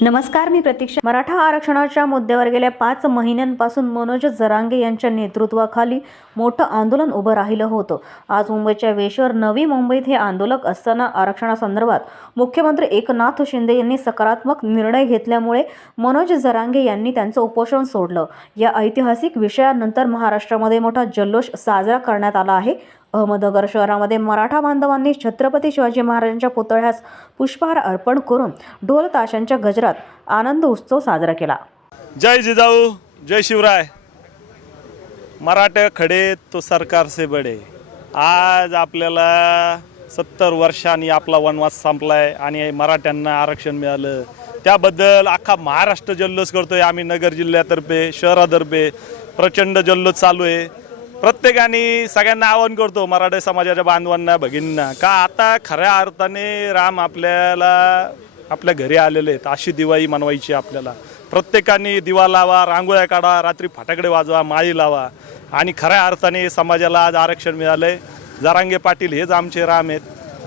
नमस्कार मी प्रतीक्षा. मराठा आरक्षणाच्या मुद्द्यावर गेल्या पाच महिन्यांपासून मनोज जरांगे यांच्या नेतृत्वाखाली मोठं आंदोलन उभं राहिलं होतं. आज मुंबईच्या वेशीवर नवी मुंबईत हे आंदोलक असताना आरक्षणासंदर्भात मुख्यमंत्री एकनाथ शिंदे यांनी सकारात्मक निर्णय घेतल्यामुळे मनोज जरांगे यांनी त्यांचं उपोषण सोडलं. या ऐतिहासिक विषयानंतर महाराष्ट्रामध्ये मोठा जल्लोष साजरा करण्यात आला आहे. अहमदनगर शहरामध्ये मराठा बांधवांनी छत्रपती शिवाजी महाराजांच्या पुतळ्यास पुष्पहार अर्पण करून ढोल ताशांच्या गजरात आनंद उत्सव साजरा केला. जय जिजाऊ जय शिवराय. मराठे खडे तो सरकार से बडे. आज आपल्याला सत्तर वर्षांनी आपला वनवास संपलाय आणि मराठ्यांना आरक्षण मिळालं. त्याबद्दल अख्खा महाराष्ट्र जल्लोष करतोय. आम्ही नगर जिल्ह्यातर्फे शहरातर्फे प्रचंड जल्लोष चालू आहे. प्रत्येकाने सगळ्यांना आवाहन करतो मराठा समाजाच्या बांधवांना भगिनींना का आता खऱ्या अर्थाने राम आपल्याला आपल्या घरी आलेले आहेत अशी दिवाळी मनवायची आपल्याला. प्रत्येकाने दिवा लावा रांगोळ्या काढा रात्री फटाकडे वाजवा माळी लावा. आणि खऱ्या अर्थाने समाजाला आज आरक्षण मिळालं आहे जरांगे पाटील हेच आमचे राम आहेत.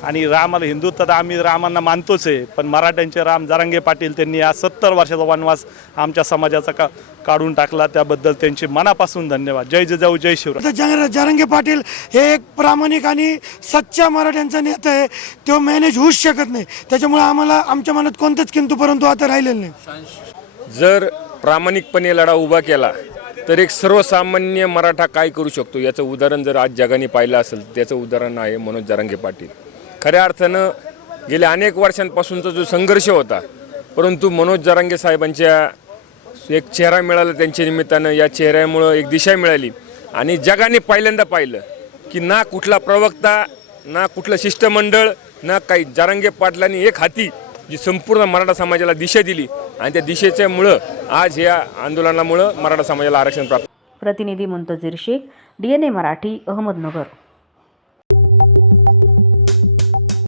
आणि रामाला हिंदुत्वात आम्ही रामांना मानतोच आहे पण मराठ्यांचे राम जरांगे पाटील त्यांनी आज सत्तर वर्षाचा वनवास आमच्या समाजाचा का काढून टाकला त्याबद्दल त्यांचे मनापासून धन्यवाद. जय जिजाऊ जय शिवराय. जंग जरंगे पाटील हे एक प्रामाणिक आणि सच्चा मराठ्यांचा नेता आहे. तो मॅनेज होऊच शकत नाही. त्याच्यामुळे आम्हाला आमच्या मनात कोणतेच किंतु परंतु आता राहिलेलं नाही. जर प्रामाणिकपणे लढा उभा केला तर एक सर्वसामान्य मराठा काय करू शकतो? याचं उदाहरण जर आज जगाने पाहिलं असेल तर त्याचं उदाहरण आहे मनोज जरांगे पाटील. खऱ्या अर्थानं गेल्या अनेक वर्षांपासूनचा जो संघर्ष होता परंतु मनोज जरांगे साहेबांच्या एक चेहरा मिळाला त्यांच्या निमित्तानं. या चेहऱ्यामुळं एक दिशा मिळाली. आणि जगाने पहिल्यांदा पाहिलं की ना कुठला प्रवक्ता ना कुठलं शिष्टमंडळ ना काही जरांगे पाटलांनी एक हाती जी संपूर्ण मराठा समाजाला दिशा दिली. आणि त्या दिशेच्यामुळं आज या आंदोलनामुळं मराठा समाजाला आरक्षण प्राप्त प्रतिनिधी Muntajir Shaikh D N A Marathi Ahmednagar.